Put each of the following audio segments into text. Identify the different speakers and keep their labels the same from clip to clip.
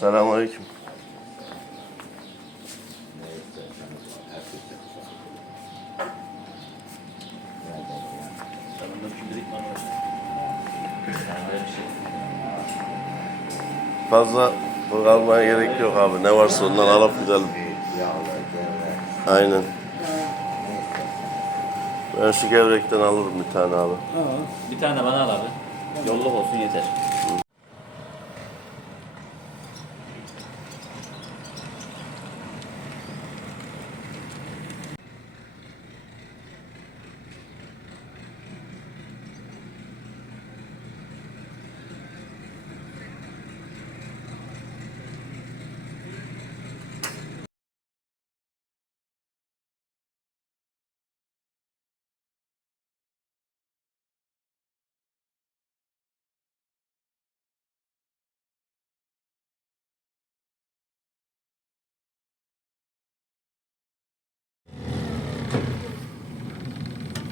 Speaker 1: Selamünaleyküm. Fazla kalmaya gerek yok abi. Ne varsa ondan alıp gidelim. Aynen. Ben şu gevrekten alırım bir tane abi.
Speaker 2: Bir tane bana al abi. Yolluk olsun yeter.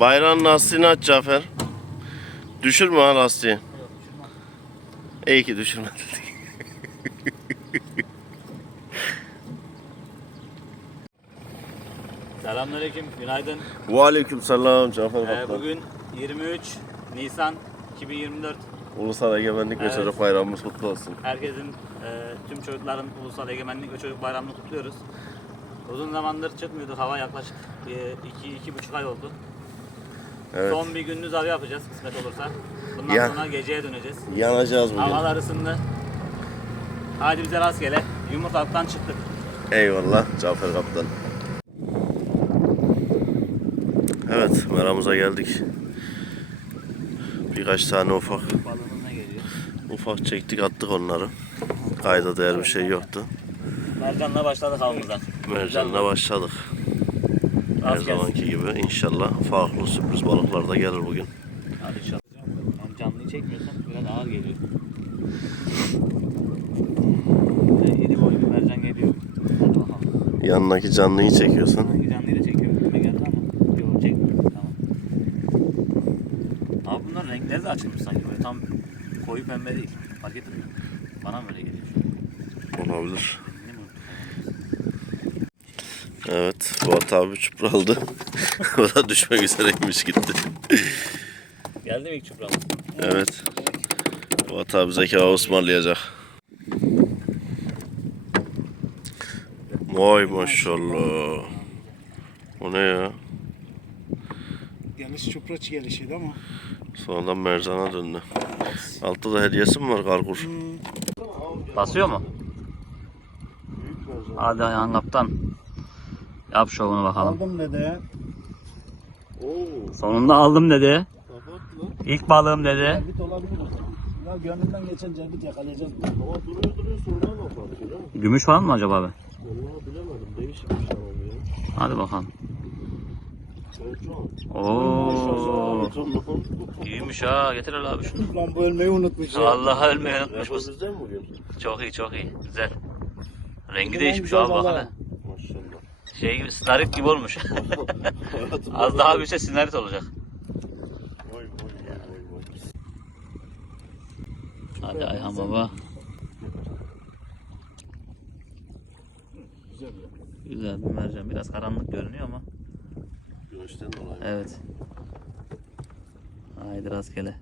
Speaker 1: Bayrağın lastiğini aç Cafer. Düşürme ha lastiği. İyi ki düşürmedin.
Speaker 2: Selamünaleyküm, günaydın.
Speaker 1: Aleyküm selam Cafer
Speaker 2: Ee,
Speaker 1: Kaptan.
Speaker 2: bugün 23 Nisan 2024.
Speaker 1: Ulusal Egemenlik ve
Speaker 2: Evet.
Speaker 1: Çocuk Bayramımız kutlu olsun.
Speaker 2: Herkesin, e, tüm çocukların Ulusal Egemenlik ve Çocuk Bayramı'nı kutluyoruz. Uzun zamandır çıkmıyorduk, hava yaklaşık 2-2,5 ay oldu.
Speaker 1: Evet.
Speaker 2: Son bir gündüz av yapacağız kısmet olursa. Bundan
Speaker 1: Ya.
Speaker 2: sonra geceye döneceğiz.
Speaker 1: Yanacağız bugün.
Speaker 2: Havalar ısındı. Hadi bize rastgele. Yumurtalıktan çıktık.
Speaker 1: Eyvallah Cafer Kaptan. Evet meramıza geldik. Birkaç tane ufak
Speaker 2: Balığımız ne geliyor?
Speaker 1: ufak çektik attık onları. Kayda değer bir şey yoktu.
Speaker 2: Mercanla başladık avımıza.
Speaker 1: Mercanla başladık. Her zamanki gibi. İnşallah farklı sürpriz balıklar da gelir bugün.
Speaker 2: Hadi inşallah. Yani canlıyı çekmiyorsan biraz ağır geliyor. Yedi boy bir mercan geliyor. Hadi bakalım.
Speaker 1: Yanındaki canlıyı çekiyorsun.
Speaker 2: Hangi canlıyı da çekiyorum gibi geldi ama yok çekmiyorum. Tamam. Abi bunların renkleri de açılmış sanki böyle tam koyu pembe değil. Fark ettin mi? Bana mı öyle geliyor?
Speaker 1: Olabilir. Evet. Fuat abi çupraldı. o da düşmek üzereymiş gitti.
Speaker 2: Geldi mi ilk çupramız?
Speaker 1: Evet. Fuat abi bize kebap ısmarlayacak. Vay maşallah. O ne ya?
Speaker 3: Geliş çupraç gelişiydi ama.
Speaker 1: Sonradan mercana döndü. Altta da hediyesi mi var kargur?
Speaker 2: Basıyor mu? Hadi ayağın kaptan. Yap şovunu bakalım.
Speaker 3: Aldım dede.
Speaker 2: Sonunda aldım dedi. İlk balığım dedi.
Speaker 3: Cerbit olabilir mi? Ya gönlümden geçen cerbit yakalayacağız.
Speaker 1: Ama duruyor duruyor sonradan mı bakıyor?
Speaker 2: Gümüş falan mı acaba abi?
Speaker 1: Vallahi bilemedim. Değişikmiş tamam ya.
Speaker 2: Hadi bakalım. Oo. İyiymiş ha. Getir hele abi şunu.
Speaker 3: Lan bu ölmeyi unutmuş ya.
Speaker 2: Allah ölmeyi unutmuş bu.
Speaker 1: bizden mi bugün?
Speaker 2: Çok iyi çok iyi. Güzel. Rengi değişmiş abi bak hele. Şey gibi snarit gibi olmuş. Az daha büyüse snarit olacak. Hadi Ayhan baba.
Speaker 3: Güzel
Speaker 2: bir mercan. Biraz karanlık görünüyor ama.
Speaker 1: Güneşten dolayı.
Speaker 2: Evet. Haydi rastgele.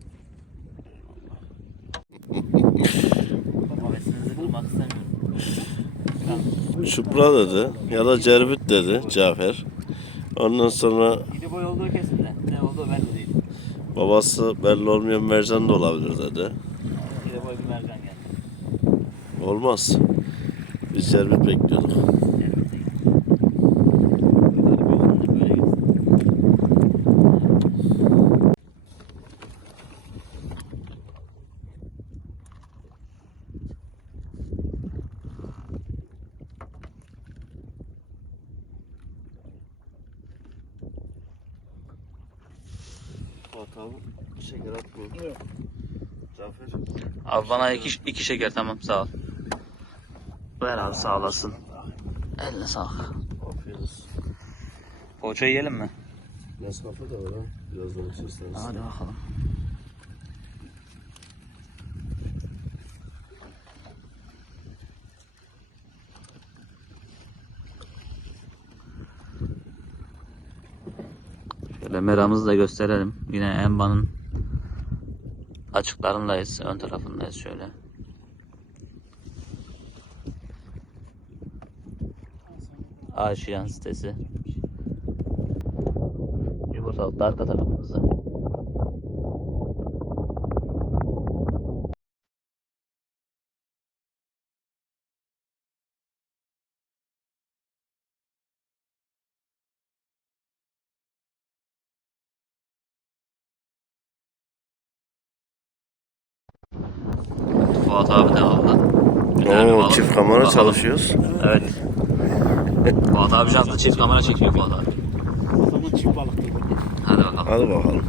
Speaker 1: Çupra dedi ya da cerbit dedi Cafer. Ondan sonra
Speaker 2: İri boy olduğu kesin de. Ne olduğu belli değil.
Speaker 1: babası belli olmayan mercan da olabilir dedi.
Speaker 2: İri boy bir mercan geldi.
Speaker 1: Olmaz. Biz cerbit bekliyorduk.
Speaker 2: Elbette. Yukarı bir olsun da böyle gitsin.
Speaker 1: Hatalı şeker atmıyor.
Speaker 3: Yok.
Speaker 1: Cafer.
Speaker 2: Abi bana iki, iki şeker tamam sağ ol. Ver abi sağ olasın. Eline sağlık.
Speaker 1: Afiyet olsun.
Speaker 2: Poğaça yiyelim mi?
Speaker 1: Nescafe de var ha. Birazdan içerseniz.
Speaker 2: Hadi bakalım. Şöyle meramızı da gösterelim. Yine Emba'nın açıklarındayız. Ön tarafındayız şöyle. Aşiyan sitesi. Yumurtalık da arka tarafımızda. Fuat abi de aldı. Güzel bir
Speaker 1: Oo,
Speaker 2: balık.
Speaker 1: çift kamera
Speaker 2: Bakalım.
Speaker 1: Çalışıyoruz.
Speaker 2: Evet. Fuat abi şanslı çift kamera çekiyor Fuat abi.
Speaker 3: O zaman çift balık.
Speaker 2: Hadi bakalım.
Speaker 1: Hadi bakalım.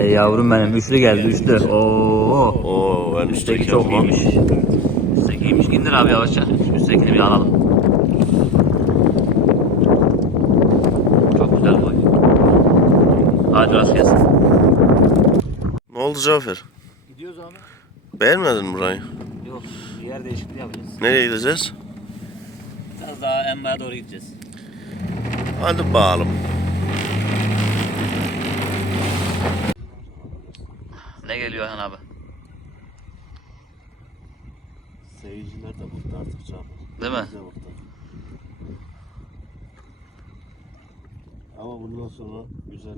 Speaker 2: Ey yavrum benim üçlü geldi üçlü. Oo.
Speaker 1: Oo ben
Speaker 2: Üstteki çok iyiymiş. Üstteki iyiymiş. İndir abi yavaşça. Üsttekini bir alalım. Çok güzel boy. Hadi rast gelsin.
Speaker 1: Oldu Cafer?
Speaker 2: Gidiyoruz abi.
Speaker 1: Beğenmedin mi burayı?
Speaker 2: Yok bir yer değişikliği yapacağız.
Speaker 1: Nereye gideceğiz?
Speaker 2: Biraz daha Emba'ya doğru gideceğiz.
Speaker 1: Hadi bakalım.
Speaker 2: Ne geliyor Ayhan abi?
Speaker 1: Seyirciler de bıktı artık Cafer.
Speaker 2: Değil mi?
Speaker 1: Biz de bıktık. Ama bundan sonra güzel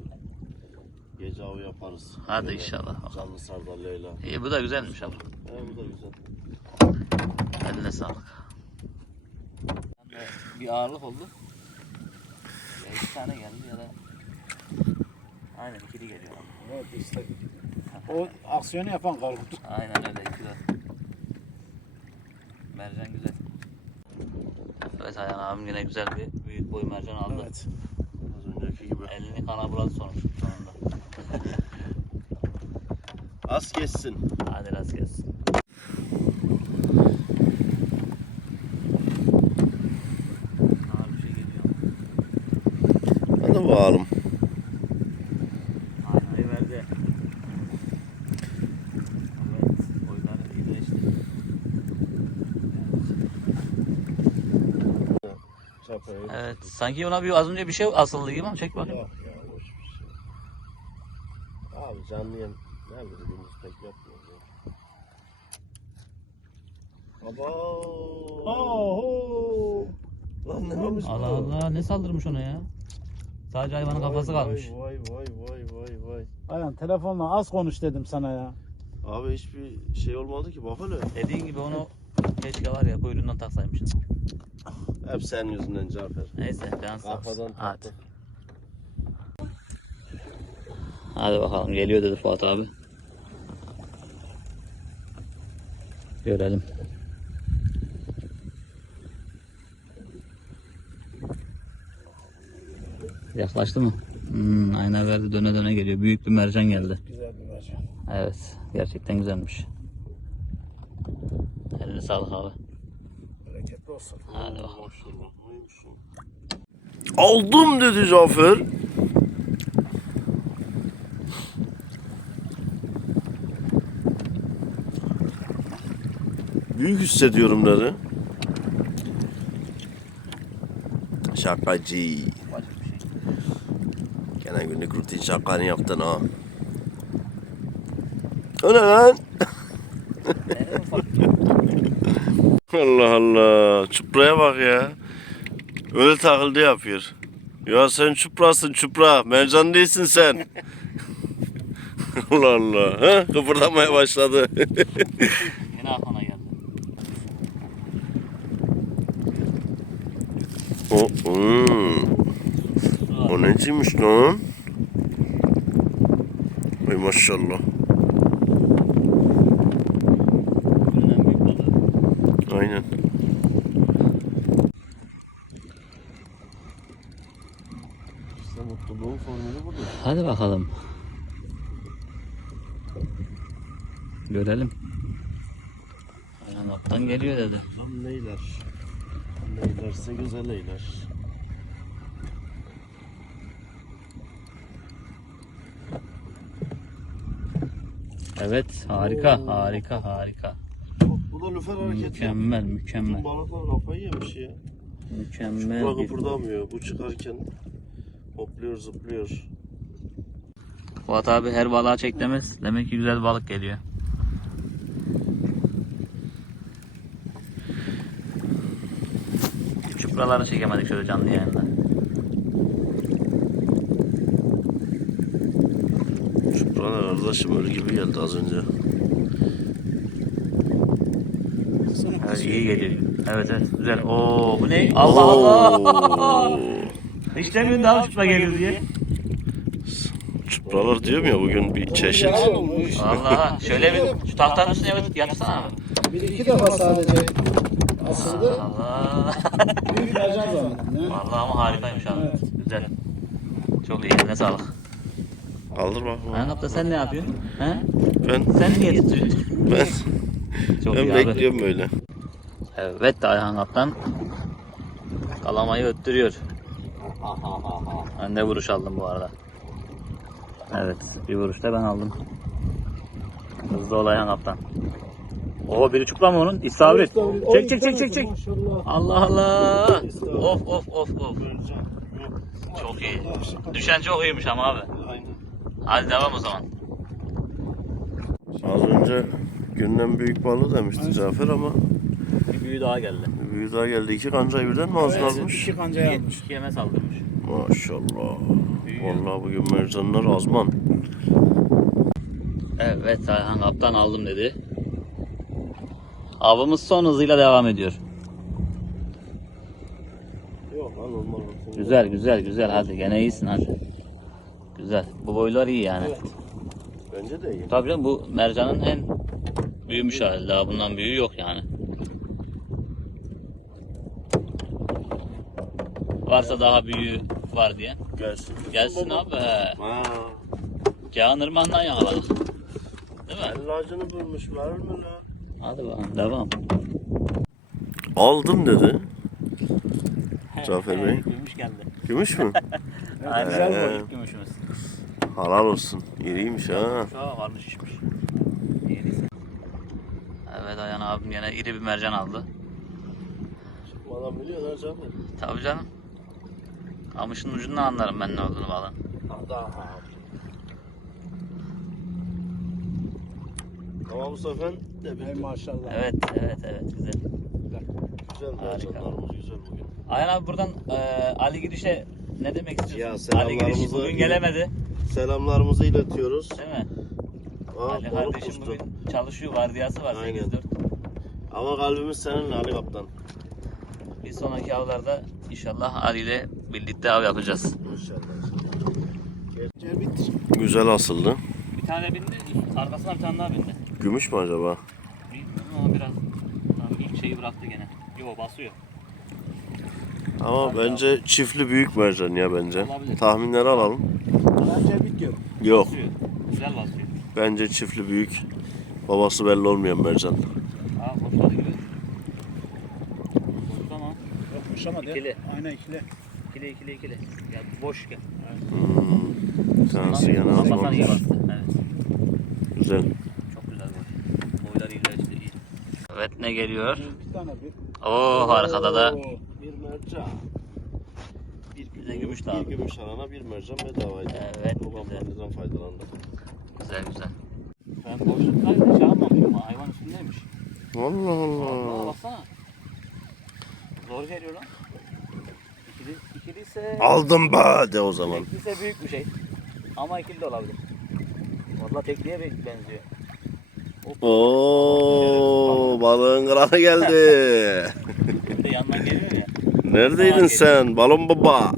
Speaker 1: gece avı yaparız.
Speaker 2: Hadi
Speaker 1: Böyle
Speaker 2: inşallah.
Speaker 1: Canlı sardalyayla.
Speaker 2: İyi bu da güzelmiş ama.
Speaker 1: He bu da güzel.
Speaker 2: Eline sağlık. Bir ağırlık oldu. Ya iki tane geldi ya da Aynen ikili geliyor.
Speaker 3: Evet işte. O aksiyonu yapan Kargut.
Speaker 2: Aynen öyle ikili. Mercan güzel. Evet Ayhan abim yine güzel bir büyük boy mercan aldı.
Speaker 3: Evet.
Speaker 1: Az önceki gibi.
Speaker 2: Elini kana buladı sonuç sonunda.
Speaker 1: Az kessin.
Speaker 2: Hadi. Ağır bir şey.
Speaker 1: Hadi bakalım.
Speaker 2: Evet, sanki ona bir az önce bir şey asıldı gibi ama çek bakayım.
Speaker 1: Yok ya boş bir şey. Abi canlı yem nerede gündüz pek yapmıyor ya. Baba.
Speaker 3: Oho.
Speaker 1: Lan ne olmuş
Speaker 2: Allah Allah, ne saldırmış ona ya? Sadece hayvanın kafası kalmış.
Speaker 1: Vay vay vay vay vay.
Speaker 3: Ayhan telefonla az konuş dedim sana ya.
Speaker 1: Abi hiçbir şey olmadı ki bak hele.
Speaker 2: Dediğin gibi onu keşke var ya kuyruğundan taksaymışsın.
Speaker 1: Hep senin yüzünden Cafer.
Speaker 2: Neyse, can sağ olsun.
Speaker 1: Kafadan taktı.
Speaker 2: Hadi bakalım, geliyor dedi Fuat abi. Görelim. Yaklaştı mı? Hmm, ayna verdi döne döne geliyor. Büyük bir mercan geldi.
Speaker 3: Güzel bir mercan.
Speaker 2: Evet. Gerçekten güzelmiş. Eline sağlık abi.
Speaker 3: Bereketli olsun.
Speaker 2: Hadi bakalım.
Speaker 1: Maşallah neymiş o? Aldım dedi Cafer. Büyük hissediyorum dedi. Şakacı. Gene günlük rutin şakanı yaptın ha. O ne lan? Allah Allah. Çupraya bak ya. Öyle takıldı yapıyor. Ya sen çuprasın çupra. Mercan değilsin sen. Allah Allah. Ha? Kıpırdamaya başladı. O,
Speaker 2: var.
Speaker 1: o neciymiş lan? Ay maşallah. Aynen. İşte mutluluğun formülü budur.
Speaker 2: Hadi bakalım. Görelim. Aynen alttan geliyor dedi.
Speaker 1: Lan neyler? Neylerse güzel eyler.
Speaker 2: Evet harika harika harika.
Speaker 1: Bu da lüfer hareketi.
Speaker 2: Mükemmel
Speaker 1: Bütün
Speaker 2: mükemmel.
Speaker 1: balıklar kafayı yemiş ya.
Speaker 2: Mükemmel
Speaker 1: Bak
Speaker 2: bir
Speaker 1: kıpırdamıyor. Bu çıkarken hopluyor zıplıyor.
Speaker 2: Fuat abi her balığa çek demez. Demek ki güzel balık geliyor. Çupraları çekemedik şöyle canlı yayında.
Speaker 1: Şükrana kardeşim ölü gibi geldi az önce.
Speaker 2: Evet, iyi geliyor. Evet evet güzel. Oo bu ne? Allah Allah. Hiç demiyorsun daha çupra geliyor diye.
Speaker 1: Çupralar diyorum ya bugün bir çeşit.
Speaker 2: Allah şöyle bir şu tahtanın üstüne abi.
Speaker 3: Bir iki defa sadece asıldı.
Speaker 2: Allah.
Speaker 3: Mercan zannettim ya.
Speaker 2: Vallahi ama harikaymış abi.
Speaker 3: Evet.
Speaker 2: Güzel. Çok iyi eline sağlık.
Speaker 1: Aldır bakma.
Speaker 2: Ayhan abla sen ne yapıyorsun? He?
Speaker 1: Ben
Speaker 2: Sen niye tutuyorsun?
Speaker 1: ben
Speaker 2: Çok
Speaker 1: ben
Speaker 2: iyi abi.
Speaker 1: bekliyorum böyle.
Speaker 2: Evet Ayhan Kaptan kalamayı öttürüyor. Ben de vuruş aldım bu arada. Evet bir vuruşta ben aldım. Hızlı ol Ayhan Kaptan. Oo biri çuklama onun. İstavrit. Çek çek çek çek çek.
Speaker 3: Maşallah.
Speaker 2: Allah Allah. Of of of of. Çok iyi. Düşen çok iyiymiş ama abi.
Speaker 1: Aynen.
Speaker 2: Hadi devam o zaman.
Speaker 1: Az önce günden büyük balığı demişti Cafer ama
Speaker 2: Bir büyü daha geldi.
Speaker 1: bir büyük daha geldi. İki kancayı birden mi ağzına
Speaker 3: Evet,
Speaker 1: almış?
Speaker 3: iki kancayı almış.
Speaker 2: İki yeme saldırmış.
Speaker 1: Maşallah. Vallahi bugün mercanlar azman.
Speaker 2: Evet Ayhan Kaptan aldım dedi. Avımız son hızıyla devam ediyor.
Speaker 1: Yok lan normal.
Speaker 2: Güzel güzel güzel hadi gene iyisin hadi. Güzel. Bu boylar iyi yani.
Speaker 1: Bence de iyi.
Speaker 2: Tabii canım bu mercanın en büyümüş hali. Daha bundan büyüğü yok yani. Varsa daha büyüğü var diye.
Speaker 1: Gelsin.
Speaker 2: Gelsin abi.
Speaker 1: Ha.
Speaker 2: Kağın ırmağından yakaladık. Değil mi?
Speaker 1: El ağacını bulmuş var mı lan?
Speaker 2: Hadi bakalım devam.
Speaker 1: Aldım dedi. Cafer Bey.
Speaker 2: Gümüş geldi.
Speaker 1: Gümüş mü?
Speaker 2: Aynen.
Speaker 1: Güzel boy.
Speaker 2: Gümüşümüz.
Speaker 1: Halal olsun. İriymiş ha.
Speaker 2: Şu an varmış şişmiş. Evet Ayhan abim yine iri bir mercan aldı.
Speaker 1: Adam biliyorlar Cafer.
Speaker 2: Tabii canım. Kamışın ucundan anlarım ben ne olduğunu balığın.
Speaker 1: Ama bu sefer de bir
Speaker 3: Ey maşallah.
Speaker 2: Evet, evet, evet. Güzel.
Speaker 1: güzel mercanlarımız güzel bugün.
Speaker 2: Ayhan abi buradan e, Ali Gidiş'e ne demek istiyorsun?
Speaker 1: Ya
Speaker 2: Ali
Speaker 1: selamlarımızı-
Speaker 2: bugün gelemedi.
Speaker 1: Selamlarımızı iletiyoruz.
Speaker 2: Değil mi?
Speaker 1: Aa,
Speaker 2: Ali kardeşim
Speaker 1: kustu.
Speaker 2: bugün çalışıyor. Vardiyası var
Speaker 1: Aynen.
Speaker 2: 8-4.
Speaker 1: Ama kalbimiz seninle Ali Kaptan.
Speaker 2: Bir sonraki avlarda inşallah Ali ile birlikte av yapacağız.
Speaker 1: İnşallah.
Speaker 3: Cerbit.
Speaker 1: Güzel asıldı.
Speaker 2: Bir tane bindi, arkasına bir tane daha bindi.
Speaker 1: Gümüş mü acaba?
Speaker 2: Bilmiyorum ama biraz tam ilk şeyi bıraktı gene. Yo basıyor.
Speaker 1: Ama bence çiftli büyük mercan ya bence.
Speaker 2: Olabilir.
Speaker 1: Tahminleri alalım.
Speaker 3: Ben cerbit diyorum.
Speaker 1: Yok.
Speaker 2: Basıyor. Güzel basıyor.
Speaker 1: Bence çiftli büyük. Babası belli olmayan mercan.
Speaker 2: Aa koşladı gibi. Koştu ama.
Speaker 3: Yokmuş ama değil.
Speaker 2: İkili.
Speaker 3: Aynen ikili.
Speaker 2: İkili ikili ikili. Ya boş gel.
Speaker 1: Hmm. Tanesi yana
Speaker 2: Bakan iyi
Speaker 1: azman.
Speaker 2: bastı. Evet.
Speaker 1: Güzel.
Speaker 2: Çok güzel boy. Boylar iyiler işte iyi. Evet ne geliyor?
Speaker 3: Bir tane bir.
Speaker 2: Oo arkada da.
Speaker 1: Bir mercan. Bir,
Speaker 2: Bir de gümüş lazım.
Speaker 1: Bir gümüş alana bir mercan bedavaydı.
Speaker 2: Evet,
Speaker 1: Bu
Speaker 2: güzel.
Speaker 1: kampanyadan faydalandık.
Speaker 2: güzel güzel. Ben boşluktaydı şey ama hayvan üstündeymiş.
Speaker 1: Allah
Speaker 2: Aa,
Speaker 1: Allah.
Speaker 2: baksana. Zor geliyor lan. İkili, ikili ise...
Speaker 1: Aldım be de o zaman.
Speaker 2: Tekli ise büyük bir şey. Ama ikili de olabilir. Valla tekliye be- benziyor.
Speaker 1: Oo balığın kralı geldi.
Speaker 2: Bir de yandan geliyor ya.
Speaker 1: Neredeydin sen balon baba?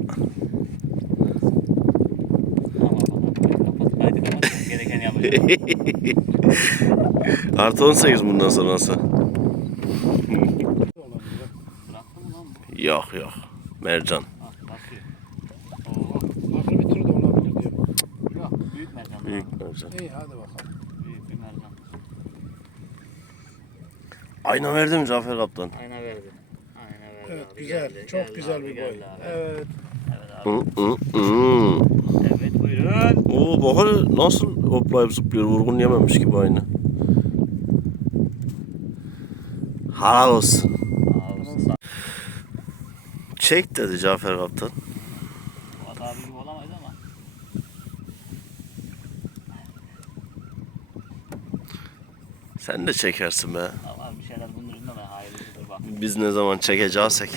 Speaker 1: Artı 18 bundan sonrası. Yok yok. Mercan.
Speaker 3: Bir olabilir.
Speaker 2: Yok büyük mercan.
Speaker 1: Büyük. mercan.
Speaker 3: İyi hadi bakalım.
Speaker 2: Büyük bir mercan.
Speaker 1: Ayna verdi mi Cafer Kaptan?
Speaker 2: Ayna verdi. Ayna verdi
Speaker 3: Evet
Speaker 2: abi,
Speaker 3: güzel.
Speaker 2: geldi,
Speaker 3: Çok
Speaker 2: geldi
Speaker 3: güzel
Speaker 2: abi,
Speaker 3: bir boy. Evet.
Speaker 2: Evet abi. Evet buyurun.
Speaker 1: Oo bakın nasıl hoplayıp zıplıyor. Vurgun yememiş gibi aynı. Halal olsun. Çek dedi Cafer Kaptan.
Speaker 2: Fuat abi gibi olamayız ama.
Speaker 1: Sen de çekersin be.
Speaker 2: Ama bir şeyler bunun ucunda da hayırlıdır bak.
Speaker 1: Biz ne zaman çekeceğiz
Speaker 2: Geldi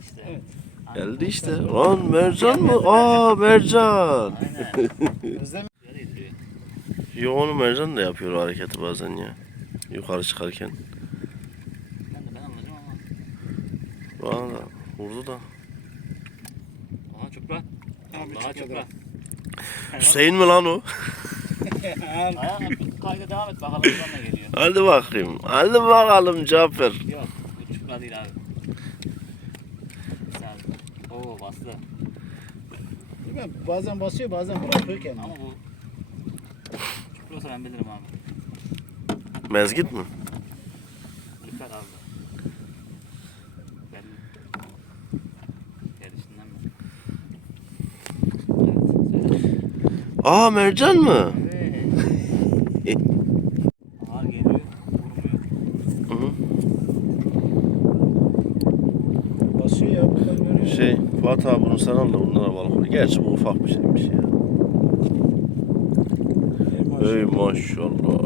Speaker 2: işte.
Speaker 1: Geldi işte. Lan mercan mı? Aa mercan. Yo onu mercan da yapıyor o hareketi bazen ya. Yukarı çıkarken.
Speaker 2: Ben de ben alacağım ama.
Speaker 1: Bana da vurdu da.
Speaker 2: Aha çupra. Daha
Speaker 3: çupra.
Speaker 1: Hüseyin mi lan o?
Speaker 2: Ayağa kayda devam et bakalım buradan ne geliyor.
Speaker 1: Hadi bakayım. Hadi bakalım Cafer.
Speaker 2: Yok bu çupra değil abi. Sen. Oo bastı.
Speaker 3: Değil mi? Bazen basıyor bazen bırakıyor kendini.
Speaker 2: Ama bu olsa ben bilirim abi.
Speaker 1: Mezgit mi?
Speaker 2: Dikkat abi. Gelişinden mi? Evet. söyle.
Speaker 1: Aa mercan mı?
Speaker 2: Evet. Ağır geliyor. Vurmuyor.
Speaker 1: Hı hı.
Speaker 3: Basıyor ya buradan görüyor.
Speaker 1: Fuat abi bunu al da bunlara balık koy. Gerçi bu ufak bir şeymiş ya.
Speaker 3: Ey maşallah.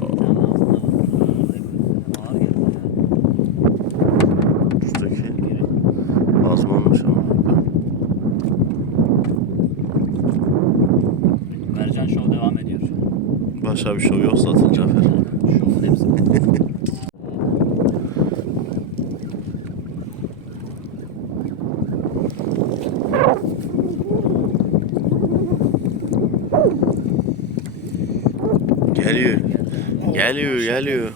Speaker 1: Üstteki azmanmış ama.
Speaker 2: Mercan Show devam ediyor.
Speaker 1: Başka bir şey yok zaten Cafer.
Speaker 2: Show'un hepsi.
Speaker 1: Geliyor. Geliyor geliyor.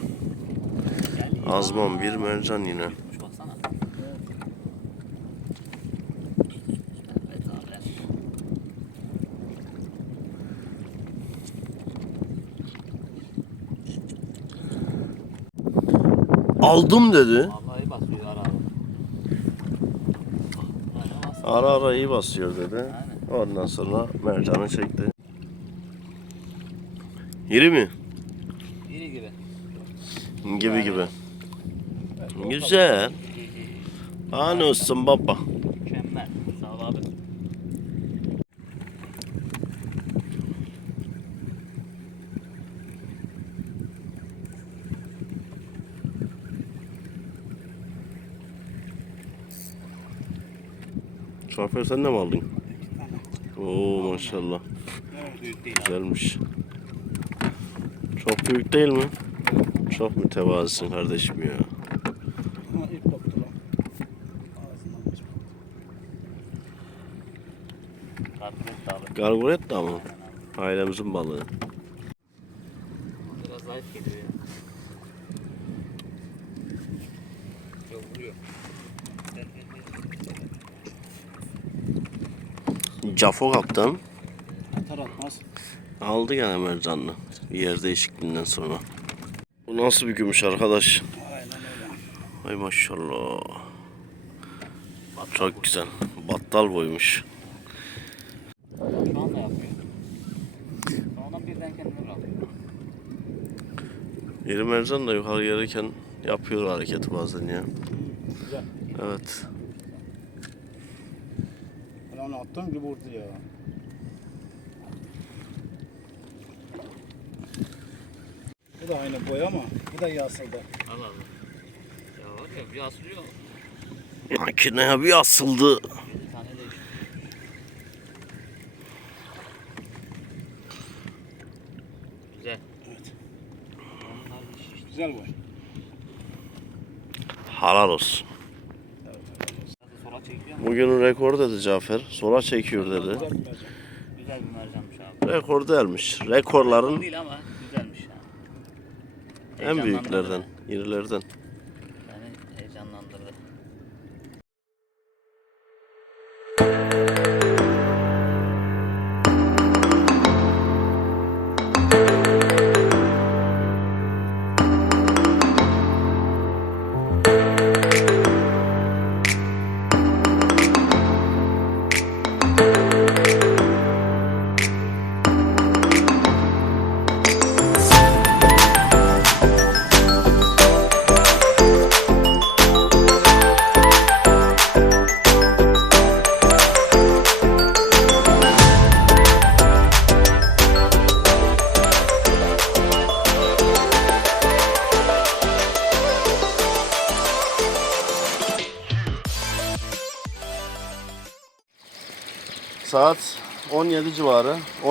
Speaker 1: Azman bir mercan yine. Aldım dedi.
Speaker 2: Ara ara.
Speaker 1: İyi basıyor dedi. Ondan sonra mercanı çekti. İri mi?
Speaker 2: Gibi.
Speaker 1: Gibi. Güzel. Hani olsun baba.
Speaker 2: Mükemmel. Sağ ol abi.
Speaker 1: Şoför sen de mi aldın? Oo maşallah. Güzelmiş. Çok büyük değil mi? Çok mütevazısın kardeşim ya.
Speaker 2: Karpuz da
Speaker 1: mı? Ailemizin balığı.
Speaker 2: Biraz zayıf geliyor ya.
Speaker 1: Cafo kaptan
Speaker 3: Atar atmaz.
Speaker 1: aldı gene mercanını. Yer değişikliğinden sonra. Nasıl bir gümüş arkadaş?
Speaker 3: Aynen öyle.
Speaker 1: Ay maşallah. Çok güzel. Battal boymuş.
Speaker 2: Şu anda yapıyor. Sonradan birden kendini bırakıyor.
Speaker 1: İri mercan da yukarı gelirken yapıyor hareketi bazen ya.
Speaker 3: Güzel.
Speaker 1: Evet.
Speaker 3: Lan attığım gibi vurdu ya. Bu da aynı boy ama bu da yasıldı.
Speaker 2: Allah Allah. Ya var ya bir asılıyor.
Speaker 1: Makineye bir asıldı.
Speaker 2: Bir tane de işte. Güzel.
Speaker 3: Evet. Güzel boy.
Speaker 1: Halal olsun. Bugünün rekor dedi Cafer. Sola çekiyor dedi.
Speaker 3: Güzel bir
Speaker 2: mercanmış abi.
Speaker 1: Rekor delmiş. Rekorların
Speaker 2: Değil ama.
Speaker 1: En büyüklerden, irilerden.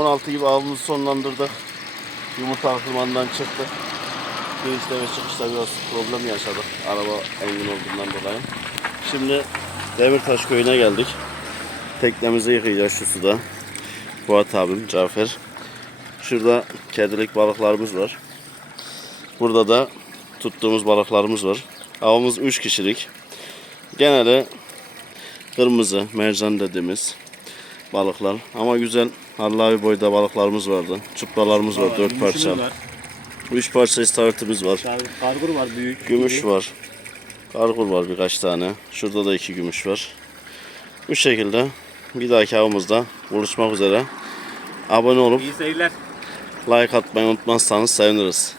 Speaker 1: 16 gibi avımızı sonlandırdık. Yumurta akılmandan çıktık. Girişte ve çıkışta biraz problem yaşadık. Araba engin olduğundan dolayı. Şimdi Demirtaş köyüne geldik. Teknemizi yıkayacağız şu suda. Fuat abim, Cafer. Şurada kedilik balıklarımız var. Burada da tuttuğumuz balıklarımız var. Avımız 3 kişilik. Genelde kırmızı, mercan dediğimiz balıklar. Ama güzel Allahi boyda balıklarımız vardı. Çupralarımız var 4 parça. 3 parça istavritimiz var.
Speaker 3: Kargur var büyük.
Speaker 1: Gümüş var. Kargur var birkaç tane. Şurada da iki gümüş var. Bu şekilde bir dahaki avımızda buluşmak üzere. Abone olup
Speaker 2: İyi seyirler.
Speaker 1: like atmayı unutmazsanız seviniriz.